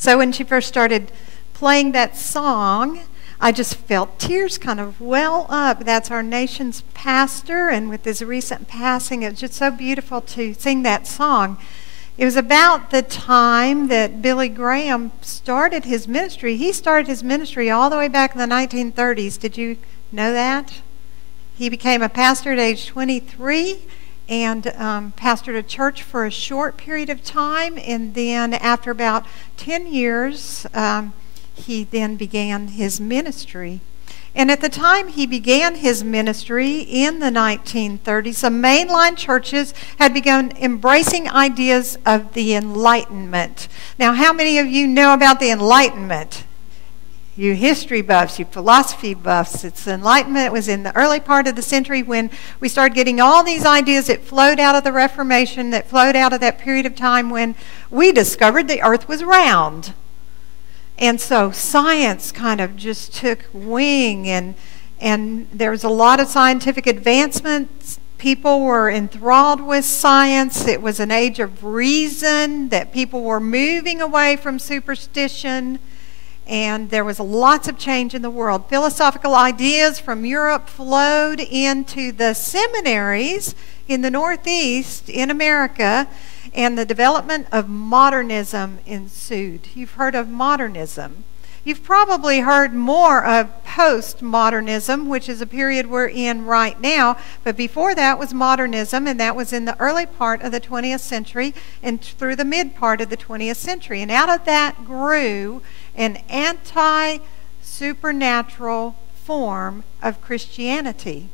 So when she first started playing that song, I just felt tears kind of well up. That's our nation's pastor, and with his recent passing, it was just so beautiful to sing that song. It was about the time that Billy Graham started his ministry. He started his ministry all the way back in the 1930s. Did you know that? He became a pastor at age 23 and pastored a church for a short period of time, and then after about 10 years, he then began his ministry. And at the time he began his ministry in the 1930s, some mainline churches had begun embracing ideas of the Enlightenment. Now, how many of you know about the Enlightenment? You history buffs, you philosophy buffs. It's the Enlightenment. It was in the early part of the century when we started getting all these ideas that flowed out of the Reformation, that flowed out of that period of time when we discovered the earth was round. And so science kind of just took wing, and there was a lot of scientific advancements. People were enthralled with science. It was an age of reason, that people were moving away from superstition. And there was lots of change in the world. Philosophical ideas from Europe flowed into the seminaries in the Northeast in America, and the development of modernism ensued. You've heard of modernism. You've probably heard more of postmodernism, which is a period we're in right now, but before that was modernism, and that was in the early part of the 20th century and through the mid part of the 20th century. And out of that grew an anti-supernatural form of Christianity.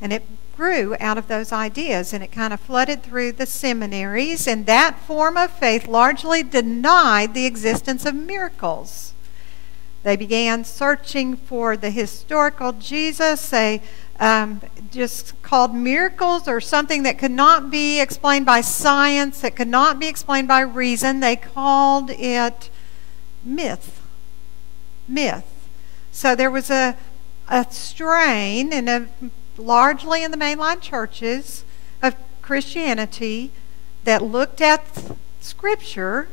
And it grew out of those ideas, and it kind of flooded through the seminaries, and that form of faith largely denied the existence of miracles. They began searching for the historical Jesus. They just called miracles or something that could not be explained by science, that could not be explained by reason. They called it myth. So there was a strain and largely in the mainline churches of Christianity that looked at Scripture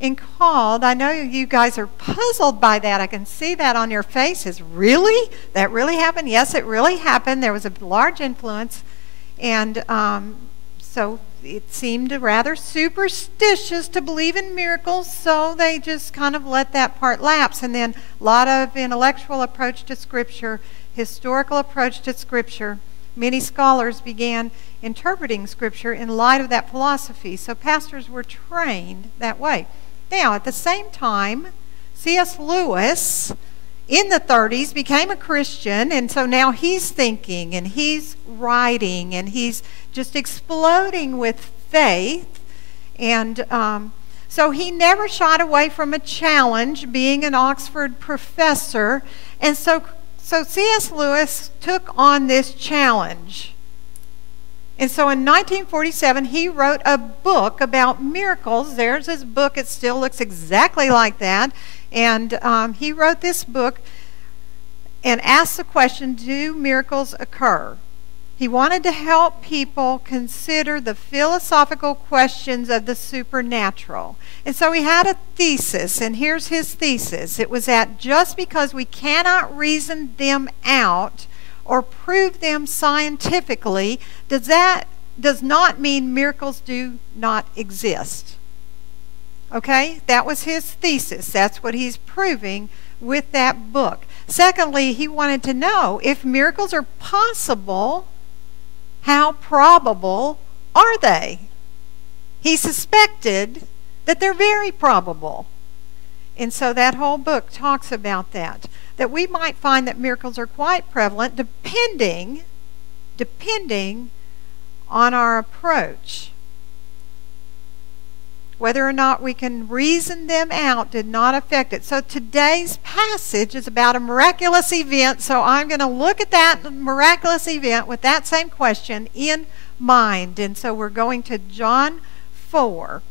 and called, I know you guys are puzzled by that. I can see that on your faces. Really? That really happened? Yes, it really happened. There was a large influence. And so it seemed rather superstitious to believe in miracles, so they just kind of let that part lapse. And then a lot of intellectual approach to Scripture, historical approach to Scripture. Many scholars began interpreting Scripture in light of that philosophy. So pastors were trained that way. Now, at the same time, C.S. Lewis in the 30s became a Christian, and so now he's thinking and he's writing and he's just exploding with faith. And so he never shied away from a challenge, being an Oxford professor. And so C.S. Lewis took on this challenge. And so in 1947, he wrote a book about miracles. There's his book. It still looks exactly like that. And he wrote this book and asked the question, do miracles occur? He wanted to help people consider the philosophical questions of the supernatural. And so he had a thesis, and here's his thesis. It was that just because we cannot reason them out or prove them scientifically, does not mean miracles do not exist. Okay? That was his thesis. That's what he's proving with that book. Secondly, he wanted to know if miracles are possible, how probable are they? He suspected that they're very probable. And so that whole book talks about that we might find that miracles are quite prevalent depending on our approach. Whether or not we can reason them out did not affect it. So today's passage is about a miraculous event, so I'm going to look at that miraculous event with that same question in mind. And so we're going to John 4.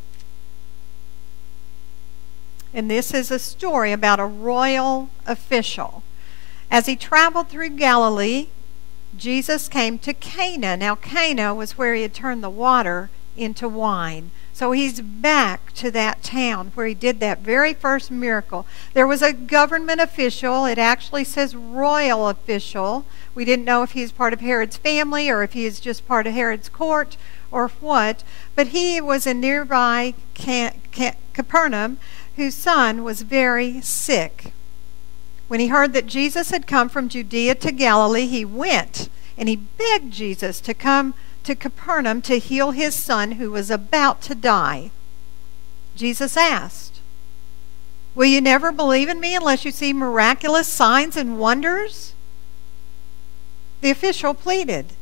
And this is a story about a royal official. As he traveled through Galilee, Jesus came to Cana. Now, Cana was where he had turned the water into wine. So he's back to that town where he did that very first miracle. There was a government official. It actually says royal official. We didn't know if he was part of Herod's family or if he is just part of Herod's court or what. But he was in nearby Capernaum, whose son was very sick. When he heard that Jesus had come from Judea to Galilee, he went and he begged Jesus to come to Capernaum to heal his son who was about to die. Jesus asked, "Will you never believe in me unless you see miraculous signs and wonders?" The official pleaded,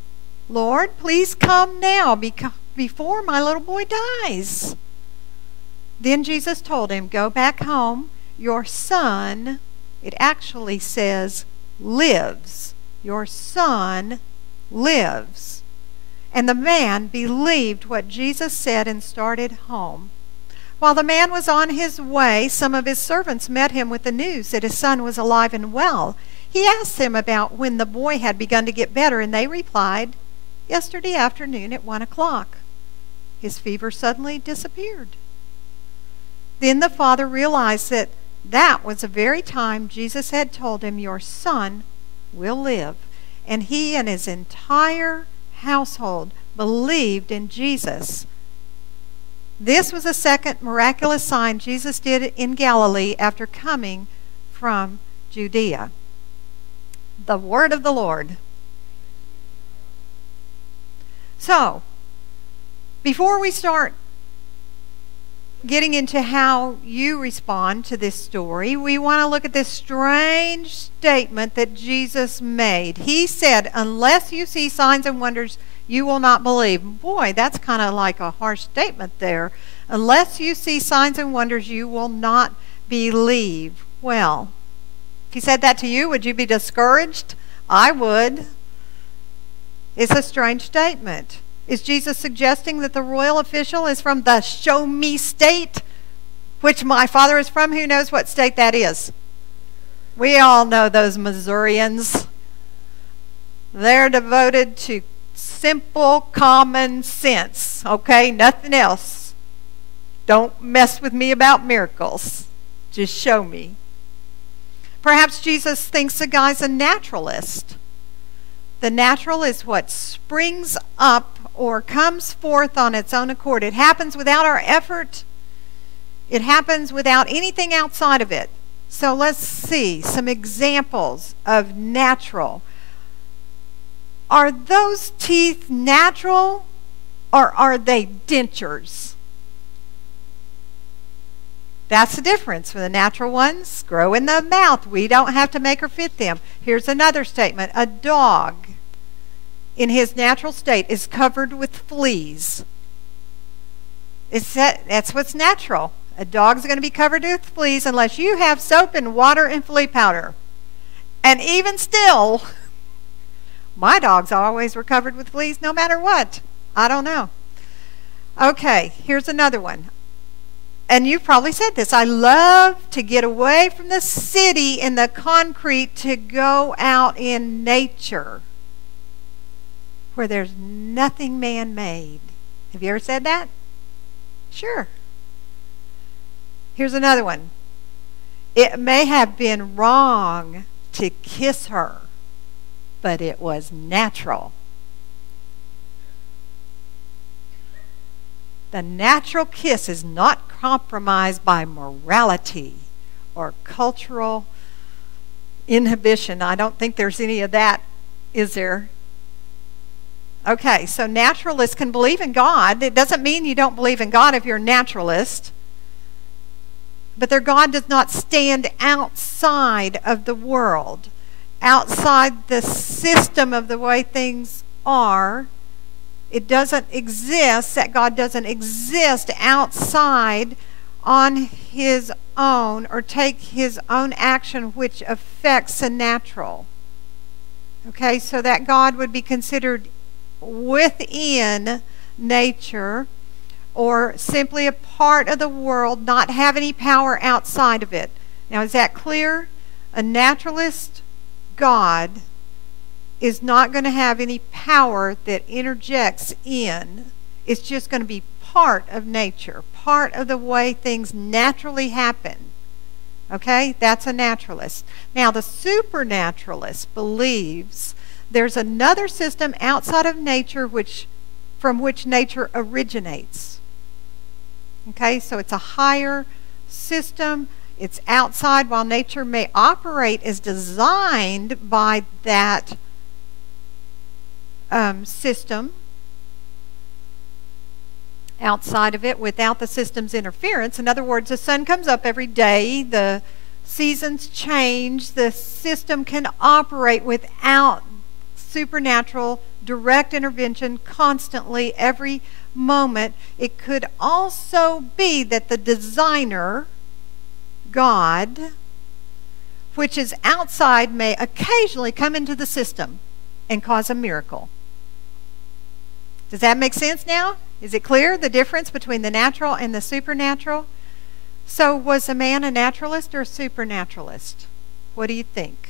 "Lord, please come now before my little boy dies." Then Jesus told him, "Go back home. Your son," it actually says, "lives." Your son lives. And the man believed what Jesus said and started home. While the man was on his way, some of his servants met him with the news that his son was alive and well. He asked them about when the boy had begun to get better, and they replied, "Yesterday afternoon at 1 o'clock. His fever suddenly disappeared." Then the father realized that that was the very time Jesus had told him, "Your son will live." And he and his entire household believed in Jesus. This was the second miraculous sign Jesus did in Galilee after coming from Judea. The word of the Lord. So, before we start getting into how you respond to this story, we want to look at this strange statement that Jesus made. He said, "Unless you see signs and wonders, you will not believe." Boy, that's kind of like a harsh statement there. Unless you see signs and wonders, you will not believe. Well, if he said that to you, would you be discouraged? I would. It's a strange statement. Is Jesus suggesting that the royal official is from the show me state, which my father is from? Who knows what state that is? We all know those Missourians. They're devoted to simple common sense, okay? Nothing else. Don't mess with me about miracles. Just show me. Perhaps Jesus thinks the guy's a naturalist. The natural is what springs up or comes forth on its own accord. It happens without our effort. It happens without anything outside of it. So let's see some examples of natural. Are those teeth natural or are they dentures? That's the difference. For the natural ones, grow in the mouth. We don't have to make her fit them. Here's another statement. A dog in his natural state is covered with fleas. That's what's natural. A dog's going to be covered with fleas unless you have soap and water and flea powder. And even still, my dogs always were covered with fleas no matter what. I don't know. Okay, here's another one. And you've probably said this. I love to get away from the city and the concrete to go out in nature where there's nothing man-made. Have you ever said that? Sure. Here's another one. It may have been wrong to kiss her, but it was natural. The natural kiss is not compromised by morality or cultural inhibition. I don't think there's any of that, is there? Okay, so naturalists can believe in God. It doesn't mean you don't believe in God if you're a naturalist. But their God does not stand outside of the world, outside the system of the way things are. It doesn't exist, that God doesn't exist outside on his own or take his own action which affects the natural. Okay, so that God would be considered within nature or simply a part of the world, not have any power outside of it. Now, is that clear? A naturalist God is not going to have any power that interjects in. It's just going to be part of nature, part of the way things naturally happen. Okay? That's a naturalist. Now, the supernaturalist believes there's another system outside of nature from which nature originates. Okay? So it's a higher system. It's outside. While nature may operate as designed by that system, outside of it, without the system's interference. In other words, the sun comes up every day, the seasons change, the system can operate without supernatural direct intervention constantly, every moment. It could also be that the designer, God, which is outside, may occasionally come into the system and cause a miracle. Does that make sense now? Is it clear, the difference between the natural and the supernatural? So was a man a naturalist or a supernaturalist? What do you think?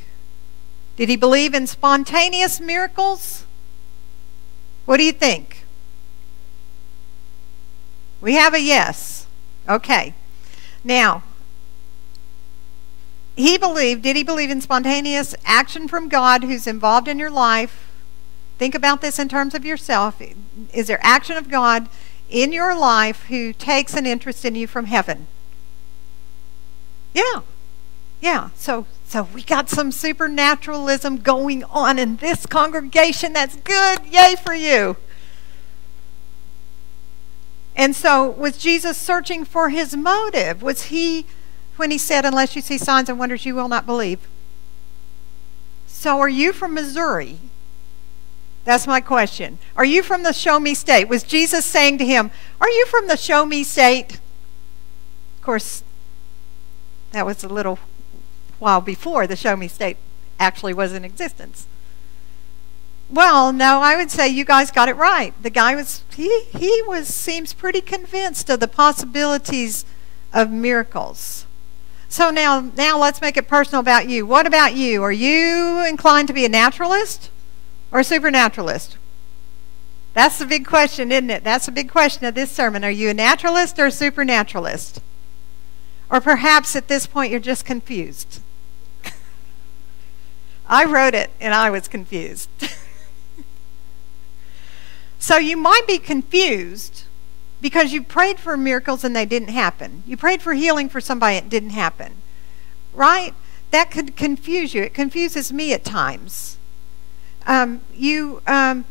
Did he believe in spontaneous miracles? What do you think? We have a yes. Okay. Now, did he believe in spontaneous action from God who's involved in your life? Think about this in terms of yourself. Is there action of God in your life who takes an interest in you from heaven? Yeah. Yeah. So we got some supernaturalism going on in this congregation. That's good. Yay for you. And so was Jesus searching for his motive? Was he, when he said, unless you see signs and wonders, you will not believe? So are you from Missouri? That's my question. Are you from the show me state? Was Jesus saying to him, are you from the show me state? Of course, that was a little while before the show me state actually was in existence. Well, no, I would say you guys got it right. The guy seems pretty convinced of the possibilities of miracles. So now let's make it personal about you. What about you? Are you inclined to be a naturalist or a supernaturalist? That's the big question, isn't it? That's the big question of this sermon. Are you a naturalist or a supernaturalist? Or perhaps at this point you're just confused. I wrote it and I was confused. So you might be confused because you prayed for miracles and they didn't happen. You prayed for healing for somebody and it didn't happen. Right? That could confuse you. It confuses me at times. You kind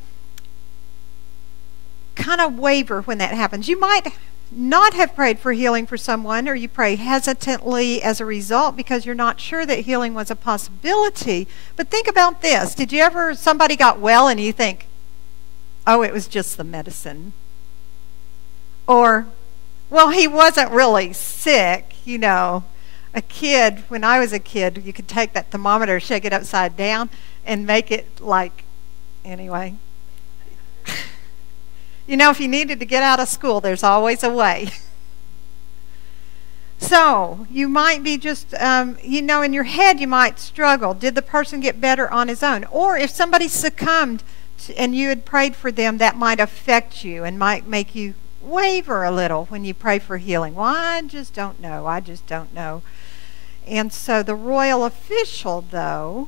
of waver when that happens. You might not have prayed for healing for someone, or you pray hesitantly as a result because you're not sure that healing was a possibility. But think about this. Did you ever, somebody got well and you think, oh, it was just the medicine? Or, well, he wasn't really sick, you know. A kid, when I was a kid, you could take that thermometer, shake it upside down, and make it like, anyway. You know, if you needed to get out of school, there's always a way. So, you might be just, you know, in your head you might struggle. Did the person get better on his own? Or if somebody succumbed and you had prayed for them, that might affect you and might make you waver a little when you pray for healing. Well, I just don't know. I just don't know. And so the royal official, though,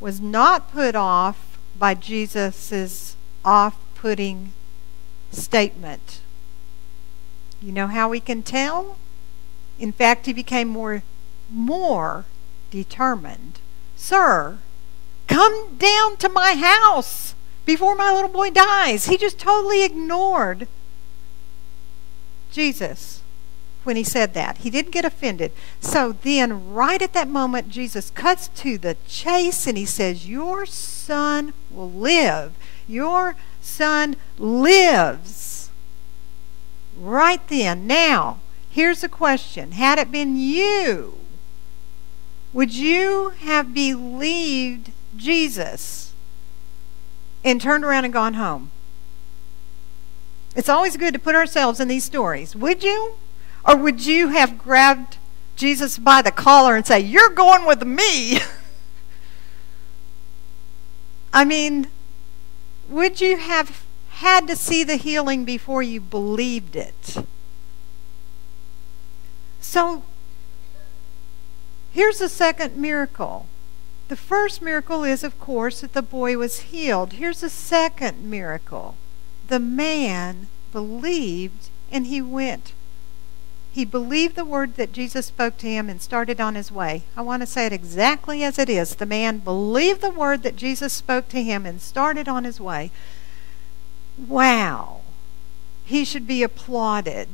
was not put off by Jesus's off-putting statement. You know how we can tell? In fact, he became more determined. Sir, come down to my house before my little boy dies. He just totally ignored Jesus when he said that. He didn't get offended. So then, right at that moment, Jesus cuts to the chase and he says, your son will live. Your son lives. Right then. Now, here's the question. Had it been you, would you have believed Jesus and turned around and gone home? It's always good to put ourselves in these stories. Would you? Or would you have grabbed Jesus by the collar and say, you're going with me? I mean, would you have had to see the healing before you believed it. So, here's the second miracle. The first miracle is, of course, that the boy was healed. Here's the second miracle. The man believed and he went. He believed the word that Jesus spoke to him and started on his way. I want to say it exactly as it is. The man believed the word that Jesus spoke to him and started on his way. Wow. He should be applauded.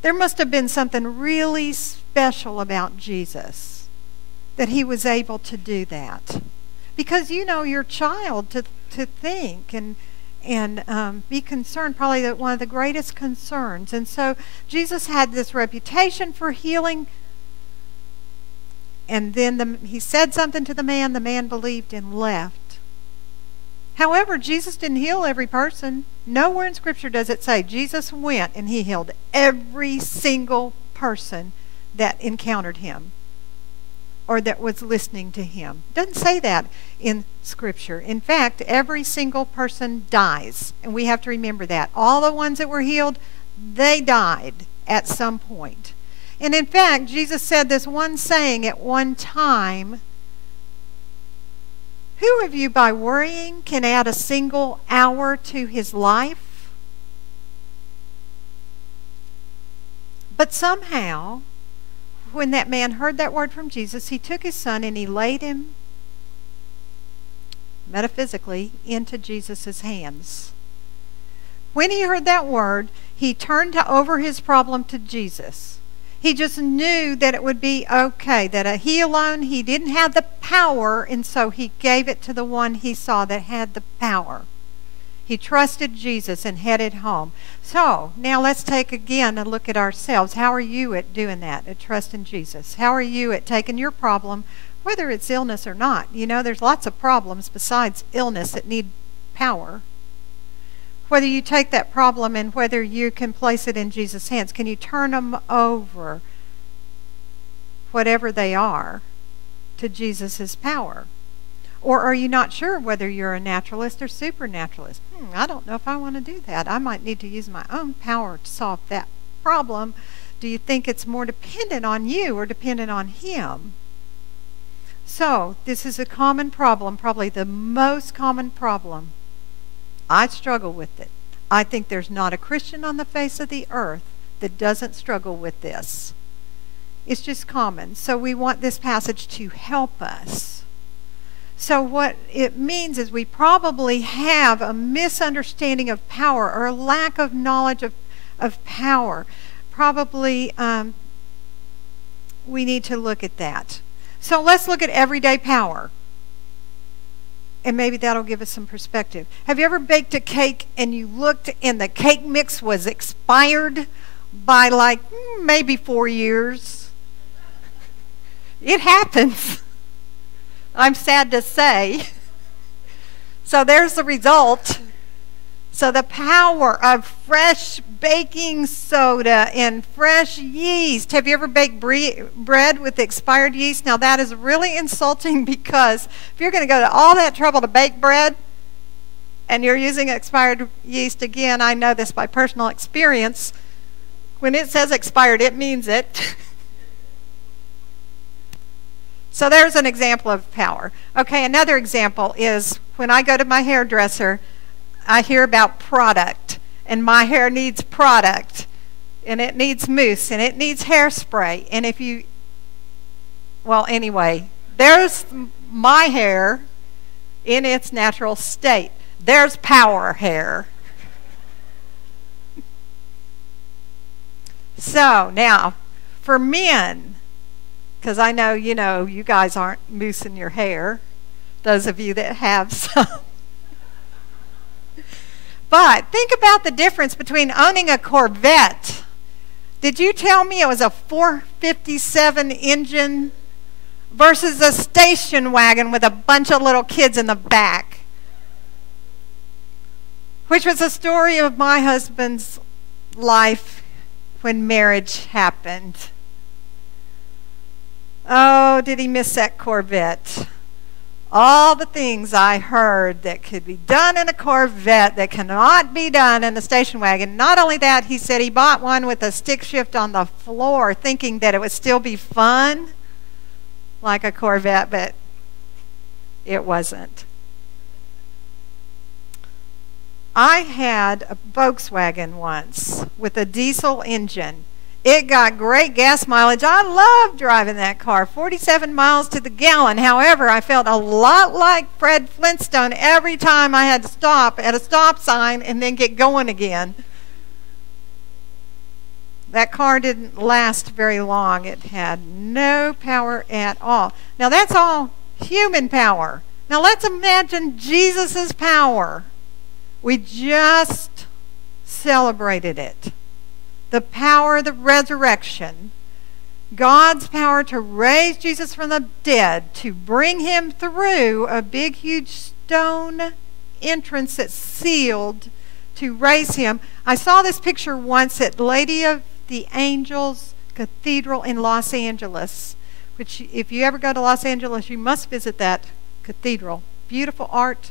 There must have been something really special about Jesus that he was able to do that. Because you know your child to think and be concerned, probably one of the greatest concerns. And so Jesus had this reputation for healing. And then he said something to the man believed and left. However, Jesus didn't heal every person. Nowhere in Scripture does it say Jesus went and he healed every single person that encountered him or that was listening to him. It doesn't say that in Scripture. In fact, every single person dies, and we have to remember that. All the ones that were healed, they died at some point. And in fact, Jesus said this one saying at one time, "Who of you by worrying can add a single hour to his life?" But somehow, when that man heard that word from Jesus, he took his son and he laid him, metaphysically, into Jesus' hands. When he heard that word, he turned over his problem to Jesus. He just knew that it would be okay, that he alone, he didn't have the power, and so he gave it to the one he saw that had the power. He trusted Jesus and headed home. So, now let's take again a look at ourselves. How are you at doing that, at trusting Jesus? How are you at taking your problem, whether it's illness or not? You know, there's lots of problems besides illness that need power. Whether you take that problem and whether you can place it in Jesus' hands. Can you turn them over, whatever they are, to Jesus' power? Or are you not sure whether you're a naturalist or supernaturalist? I don't know if I want to do that. I might need to use my own power to solve that problem. Do you think it's more dependent on you or dependent on him? So, this is a common problem, probably the most common problem. I struggle with it. I think there's not a Christian on the face of the earth that doesn't struggle with this. It's just common. So we want this passage to help us. So what it means is we probably have a misunderstanding of power or a lack of knowledge of power. Probably we need to look at that. So let's look at everyday power. And maybe that'll give us some perspective. Have you ever baked a cake and you looked and the cake mix was expired by like maybe 4 years? It happens. I'm sad to say. So there's the result. So the power of fresh baking soda and fresh yeast. Have you ever baked bread with expired yeast? Now that is really insulting, because if you're going to go to all that trouble to bake bread and you're using expired yeast, again, I know this by personal experience. When it says expired, it means it. So there's an example of power. Okay, another example is when I go to my hairdresser, I hear about product, and my hair needs product, and it needs mousse, and it needs hairspray. And if you, well, anyway, there's my hair in its natural state. There's power hair. So now, for men, because I know, you guys aren't moussing your hair, those of you that have some. But think about the difference between owning a Corvette. Did you tell me it was a 457 engine versus a station wagon with a bunch of little kids in the back? Which was the story of my husband's life when marriage happened. Oh, did he miss that Corvette? all the things I heard that could be done in a Corvette that cannot be done in a station wagon. Not only that, he said he bought one with a stick shift on the floor thinking that it would still be fun like a Corvette, but it wasn't. I had a Volkswagen once with a diesel engine. It got great gas mileage. I loved driving that car, 47 miles to the gallon. However, I felt a lot like Fred Flintstone every time I had to stop at a stop sign and then get going again. That car didn't last very long. It had no power at all. Now, that's all human power. Now, let's imagine Jesus' power. We just celebrated it. The power of the resurrection, God's power to raise Jesus from the dead, to bring him through a big, huge stone entrance that's sealed to raise him. I saw this picture once at Lady of the Angels Cathedral in Los Angeles, which if you ever go to Los Angeles, you must visit that cathedral. Beautiful art,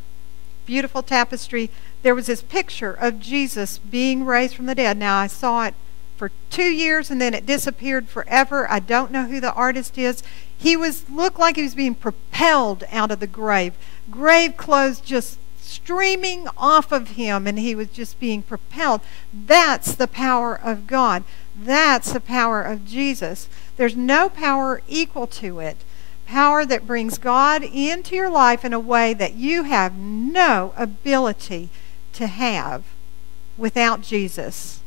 beautiful tapestry. There was this picture of Jesus being raised from the dead. Now, I saw it for 2 years and then it disappeared forever. I don't know who the artist is. He looked like he was being propelled out of the grave. Grave clothes just streaming off of him, and he was just being propelled. That's the power of God. That's the power of Jesus. There's no power equal to it. Power that brings God into your life in a way that you have no ability to have without Jesus.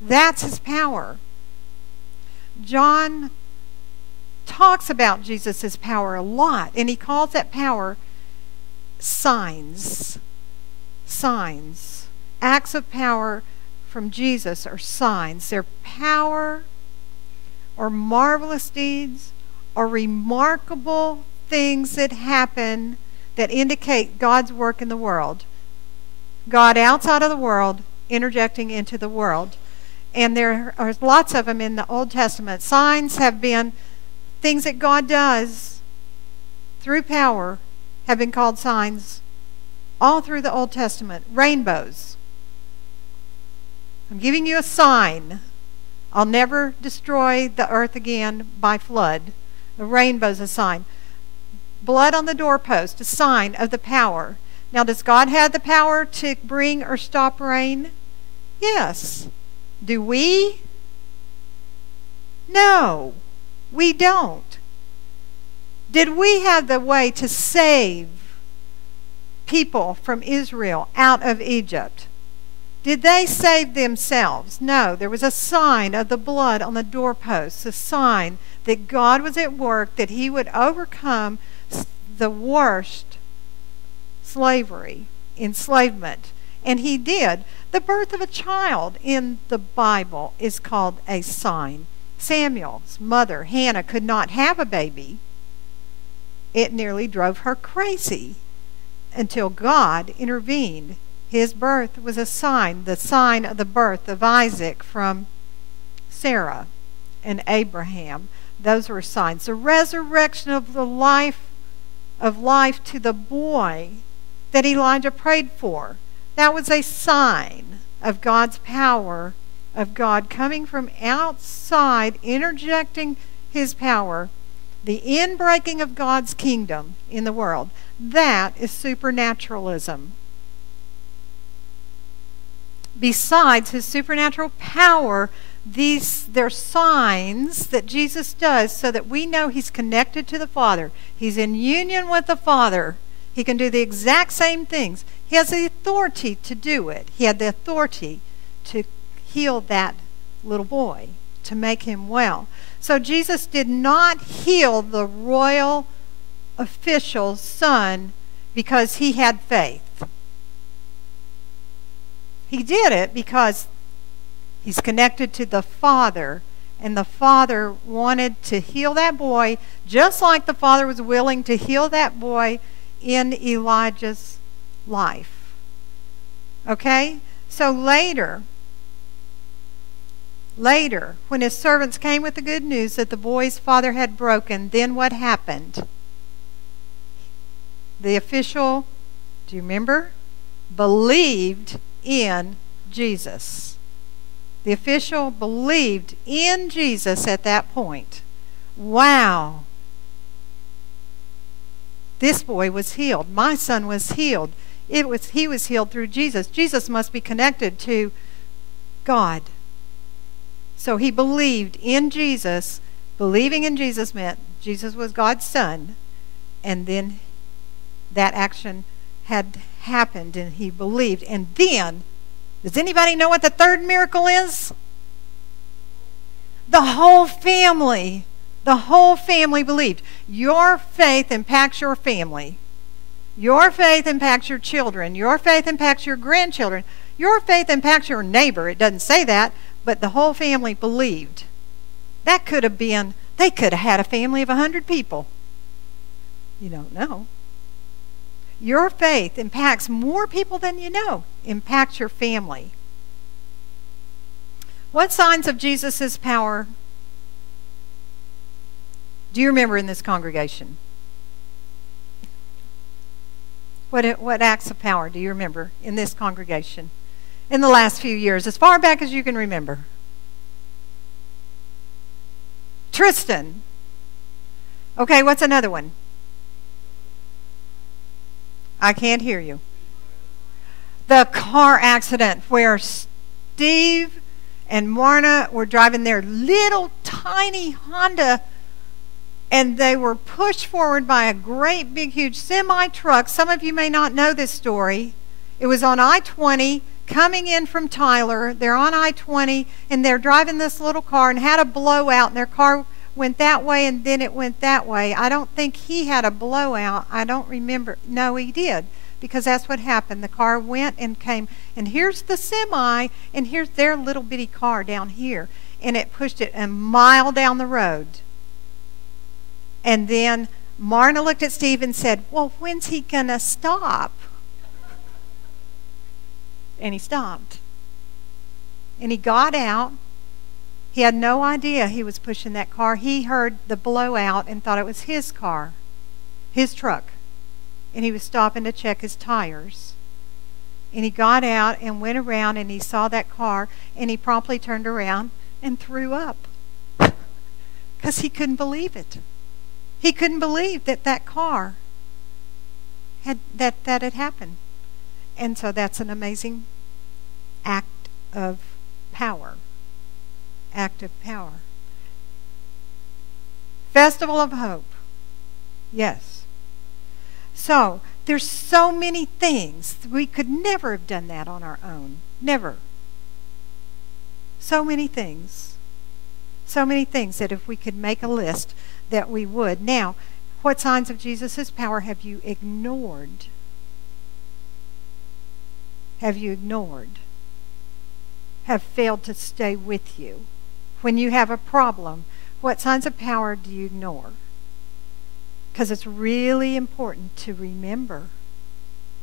That's his power. John talks about Jesus' power a lot, and he calls that power signs. Signs. Acts of power from Jesus are signs. They're power or marvelous deeds or remarkable things that happen that indicate God's work in the world. God outside of the world interjecting into the world. And there are lots of them in the Old Testament. Signs have been things that God does through power, have been called signs all through the Old Testament. Rainbows. I'm giving you a sign. I'll never destroy the earth again by flood. The rainbow's a sign. Blood on the doorpost, a sign of the power. Now, does God have the power to bring or stop rain? Yes. Do we? No, we don't. Did we have the way to save people from Israel out of Egypt? Did they save themselves? No, there was a sign of the blood on the doorposts, a sign that God was at work, that he would overcome the worst slavery, enslavement. And he did. The birth of a child in the Bible is called a sign. Samuel's mother, Hannah, could not have a baby. It nearly drove her crazy until God intervened. His birth was a sign, the sign of the birth of Isaac from Sarah and Abraham. Those were signs. The resurrection of the life to the boy that Elijah prayed for. That was a sign of God's power, of God coming from outside, interjecting his power, the inbreaking of God's kingdom in the world. That is supernaturalism. Besides his supernatural power, they're signs that Jesus does so that we know he's connected to the Father. He's in union with the Father. He can do the exact same things. He has the authority to do it. He had the authority to heal that little boy, to make him well. So Jesus did not heal the royal official's son because he had faith. He did it because he's connected to the Father, and the Father wanted to heal that boy just like the Father was willing to heal that boy in Elijah's life. Okay? So later, when his servants came with the good news that the boy's father had broken, then what happened? The official, do you remember? Believed in Jesus. The official believed in Jesus at that point. Wow. This boy was healed. My son was healed. He was healed through Jesus. Jesus must be connected to God. So he believed in Jesus. Believing in Jesus meant Jesus was God's son. And then that action had happened and he believed. And then, does anybody know what the third miracle is? The whole family believed. Your faith impacts your family. Your faith impacts your children. Your faith impacts your grandchildren. Your faith impacts your neighbor. It doesn't say that, but the whole family believed. That could have been, they could have had a family of 100 people. You don't know. Your faith impacts more people than you know. Impacts your family. What signs of Jesus' power do you remember in this congregation? What acts of power do you remember in this congregation in the last few years, as far back as you can remember? Tristan. Okay, what's another one? I can't hear you. The car accident where Steve and Marna were driving their little tiny Honda and they were pushed forward by a great big huge semi-truck. Some of you may not know this story. It was on I-20 coming in from Tyler. They're on I-20 and they're driving this little car and had a blowout and their car went that way and then it went that way. I don't think he had a blowout. I don't remember. No, he did, because that's what happened. The car went and came, and here's the semi, and here's their little bitty car down here, and it pushed it a mile down the road. And then Marna looked at Steve and said, well, when's he going to stop? And he stopped. And he got out. He had no idea he was pushing that car. He heard the blowout and thought it was his car, his truck. And he was stopping to check his tires. And he got out and went around and he saw that car and he promptly turned around and threw up because he couldn't believe it. He couldn't believe that that car had that had happened. And so that's an amazing act of power. Act of power. Festival of Hope. Yes. So, there's so many things. We could never have done that on our own. Never. So many things. So many things that if we could make a list, that we would. Now, what signs of Jesus' power have you ignored? Have you ignored? Have failed to stay with you? When you have a problem, what signs of power do you ignore? Because it's really important to remember.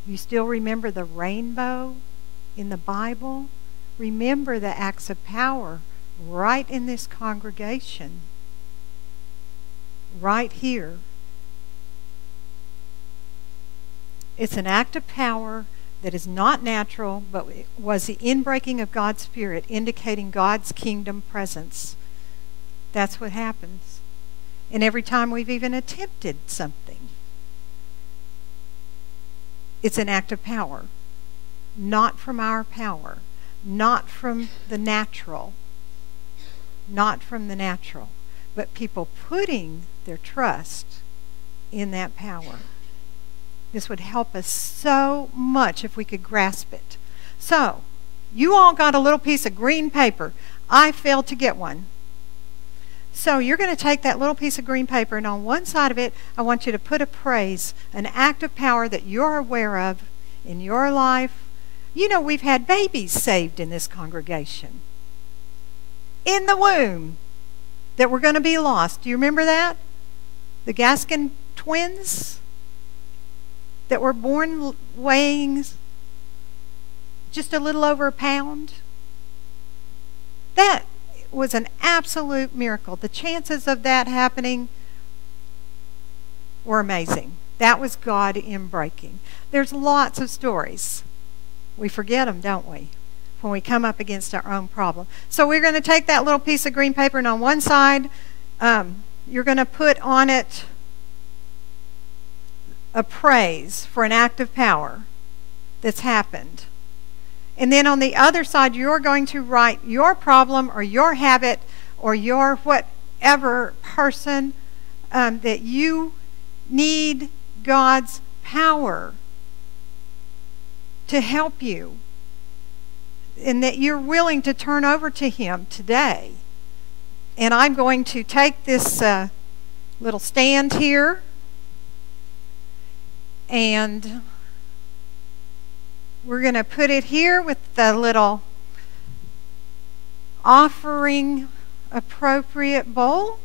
You still remember the rainbow in the Bible? Remember the acts of power right in this congregation. Right here. It's an act of power that is not natural, but it was the inbreaking of God's Spirit, indicating God's kingdom presence. That's what happens. And every time we've even attempted something, it's an act of power. Not from our power. Not from the natural. Not from the natural. But people putting their trust in that power. This would help us so much if we could grasp it. So, you all got a little piece of green paper. I failed to get one. So you're going to take that little piece of green paper, and on one side of it, I want you to put a praise, an act of power that you're aware of in your life. You know, we've had babies saved in this congregation. In the womb that were going to be lost. Do you remember that? The Gaskin twins that were born weighing just a little over a pound. That was an absolute miracle. The chances of that happening were amazing. That was God in breaking. There's lots of stories. We forget them, don't we, when we come up against our own problem. So we're going to take that little piece of green paper, and on one side, you're going to put on it a praise for an act of power that's happened. And then on the other side, you're going to write your problem or your habit or your whatever person that you need God's power to help you, and that you're willing to turn over to Him today. And I'm going to take this little stand here, and we're going to put it here with the little offering appropriate bowl.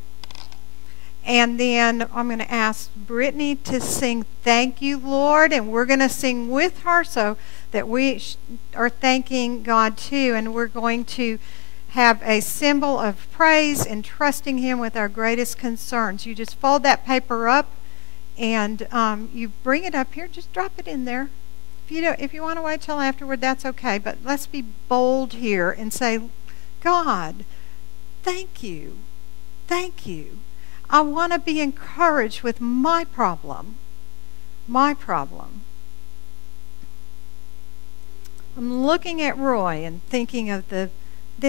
And then I'm going to ask Brittany to sing Thank You, Lord. And we're going to sing with her so that we are thanking God too. And we're going to have a symbol of praise and trusting Him with our greatest concerns. You just fold that paper up and you bring it up here. Just drop it in there. If you want to wait till afterward, that's okay. But let's be bold here and say, God, thank you. Thank you. I want to be encouraged with my problem. My problem. I'm looking at Roy and thinking of that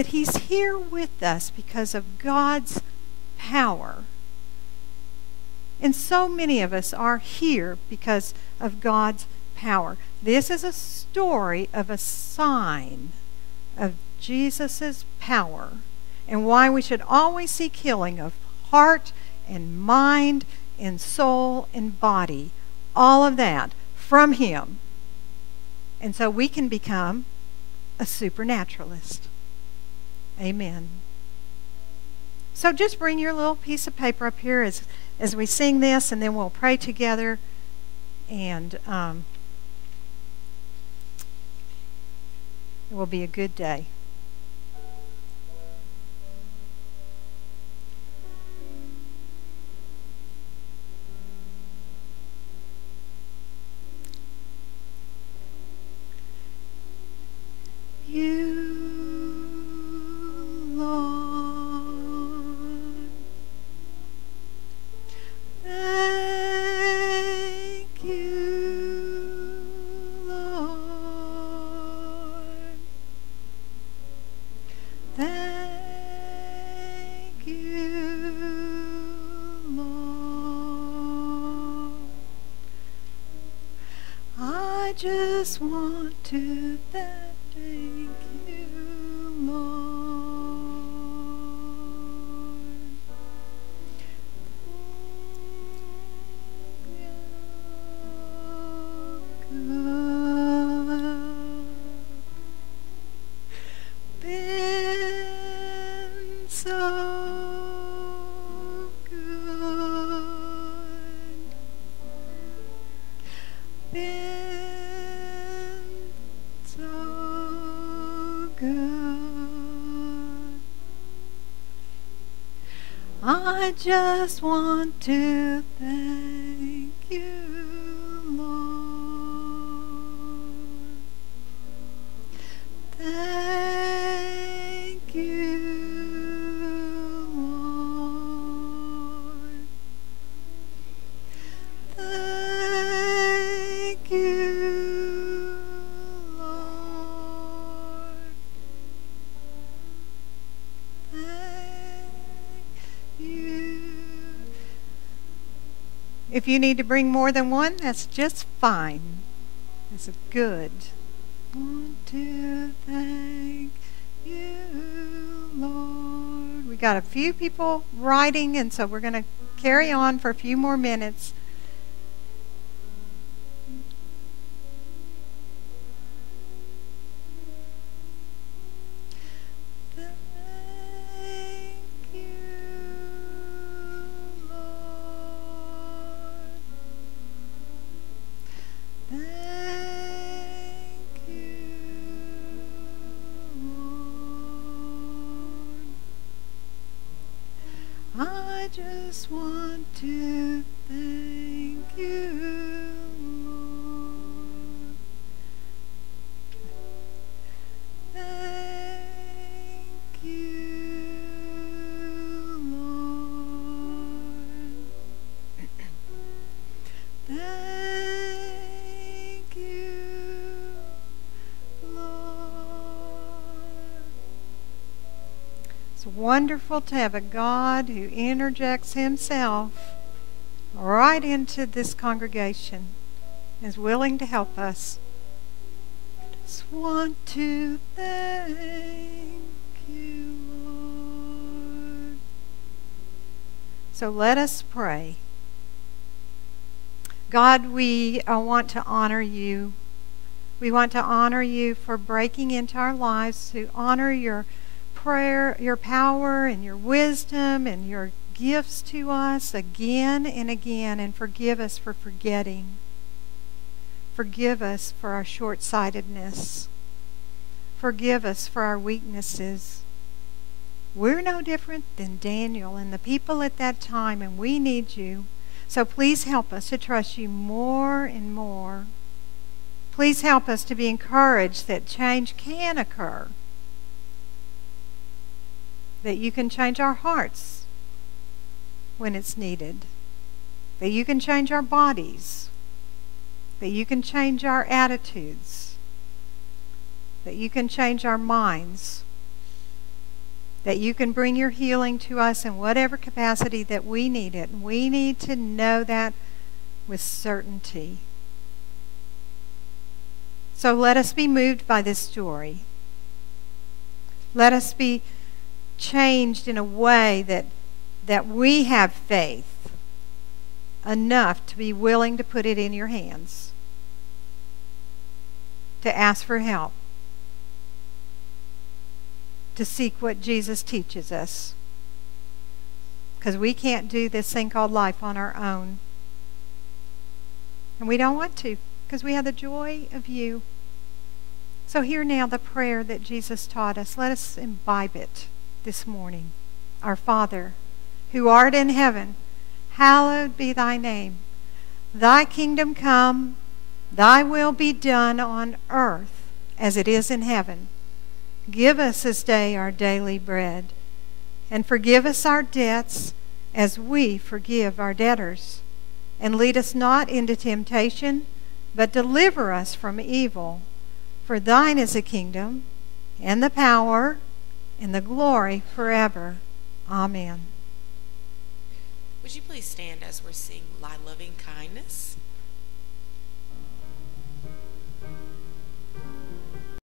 he's here with us because of God's power. And so many of us are here because of God's power. This is a story of a sign of Jesus' power and why we should always seek healing of heart and mind and soul and body, all of that from Him. And so we can become a supernaturalist. Amen. So just bring your little piece of paper up here as we sing this, and then we'll pray together, and it will be a good day. Just want to thank you, Lord. Been so good. I just want to thank you, Lord. Thank you, Lord. Thank you, Lord. If you need to bring more than one, that's just fine. That's good. Want to thank you, Lord. We got a few people writing, and so we're going to carry on for a few more minutes. I just want to thank you. It's wonderful to have a God who interjects himself right into this congregation, is willing to help us. Just want to thank you, Lord. So let us pray. God, we want to honor you. We want to honor you for breaking into our lives, to honor your prayer, your power, and your wisdom, and your gifts to us again and again, and forgive us for forgetting. Forgive us for our short-sightedness. Forgive us for our weaknesses. We're no different than Daniel and the people at that time, and we need you. So please help us to trust you more and more. Please help us to be encouraged that change can occur, that you can change our hearts when it's needed, that you can change our bodies, that you can change our attitudes, that you can change our minds, that you can bring your healing to us in whatever capacity that we need it. And we need to know that with certainty. So let us be moved by this story. Let us be changed in a way that we have faith enough to be willing to put it in your hands, to ask for help, to seek what Jesus teaches us. Because we can't do this thing called life on our own. And we don't want to, because we have the joy of you. So hear now the prayer that Jesus taught us. Let us imbibe it this morning. Our Father, who art in heaven, hallowed be thy name. Thy kingdom come, thy will be done on earth as it is in heaven. Give us this day our daily bread, and forgive us our debts as we forgive our debtors. And lead us not into temptation, but deliver us from evil. For thine is the kingdom, and the power, and the glory forever. Amen. Would you please stand as we're singing Thy Loving Kindness?